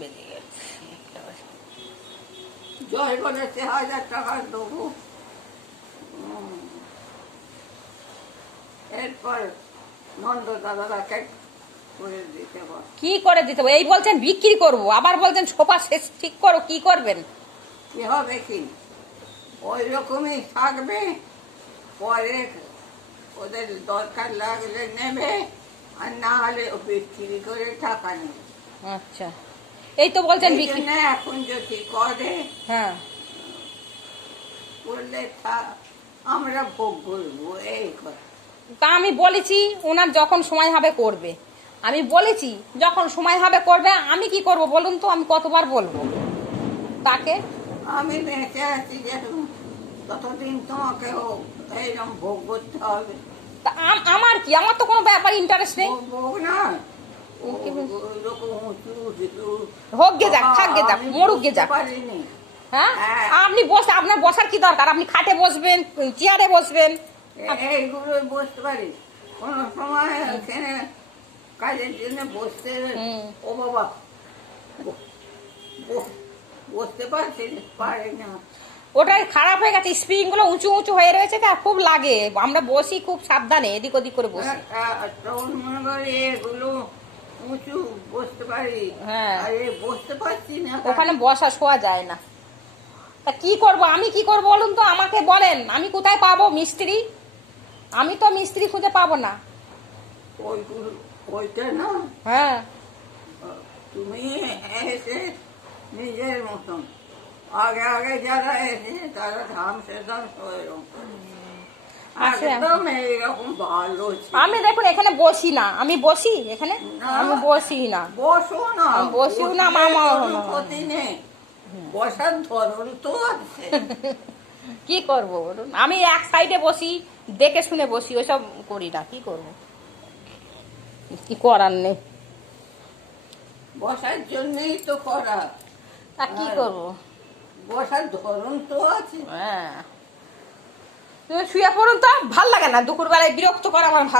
বেরিয়ে গেছে। জয় বলেছে 1000 টাকা দেবো। এরপর নন্দ দাদাকে করে দিতে বল। কি করে দিতে হবে? এই বলছেন বিক্রি করব, আবার বলছেন সোফা শেষ ঠিক করো, কি করবেন? কি হবে কি ওই রকমই থাকবে, পরে ওদের দরকার লাগলে নেবে, আর না হলে বিক্রি করে টাকা নেবে। আচ্ছা, এই তো বলছেন এই বিক্রি। জন্য এখন যদি করে, হ্যাঁ, করলে আমরা ভোগ করবো, এই কথা। তা আমি বলেছি ওনার যখন সময় হবে করবে, আমি বলেছি যখন সময় হবে করবে। আমি কি করব বলুন তো? আমি কতবার বলবো তাকে? আমি বেঁচে আছি যেরকম, ততদিন তোমাকেও এইরকম ভোগ করতে হবে। তা আমার কি, আমার তো কোনো ব্যাপার ইন্টারেস্ট নেই। ভোগ না, কি বলছ? ওইরকম উঁচু উঁচু হোক গে যাক, থাক গে যাক, মরুক গে যাক। পারিনি। হ্যাঁ, হ্যাঁ। আপনি বসে, আপনার বসার কি দরকার? আপনি খাটে বসবেন, চেয়ারে বসবেন। এইগুলো বসতে পারি, কোনো সময় এখানে কাজের জন্য বসতে, ও বাবা বসতে পারছি পারি না। ওটাই খারাপ হয়ে গেছে, স্প্রিং গুলো উঁচু উঁচু হয়ে রয়েছে, তা খুব লাগে। আমরা বসি খুব সাবধানে, এদিক ওদিক করে বসি। তখন মনে করি এগুলো উঁচু বসতে পারি, হ্যাঁ। আর বসতে পারছি না। ওখানে বসা শোয়া যায় না। তা কি করব আমি, কি করব বলুন তো? আমাকে বলেন, আমি কোথায় পাবো মিস্ত্রি? আমি তো মিস্ত্রি খুঁজে পাবো না। ওইগুলো, ওইটা না, হ্যাঁ, তুমি এসে নিজের মতন, আগে আগে যারা এসে তারা ধামসে ধামস এরকম আচ্ছা। একদম এইরকম ভালো ছিল। আমি দেখুন এখানে বসি না, আমি বসি এখানে? না। আমি বসি না। বসো না, আমি বসিও না, বসলে মামা। কোনো ক্ষতি নেই, বসার ধরন তো আছে। কি করব বলুন? আমি এক সাইডে বসি, দেখে শুনে বসি, ওইসব করি না। কি করব? কি করার নেই। বসার জন্যই তো করা, তা কি আর করব? বসার ধরন তো আছে। হ্যাঁ, তুমি শুয়ে পড়ুন তো, ভাল লাগে না দুপুরবেলায় বিরক্ত করা আমার ভাল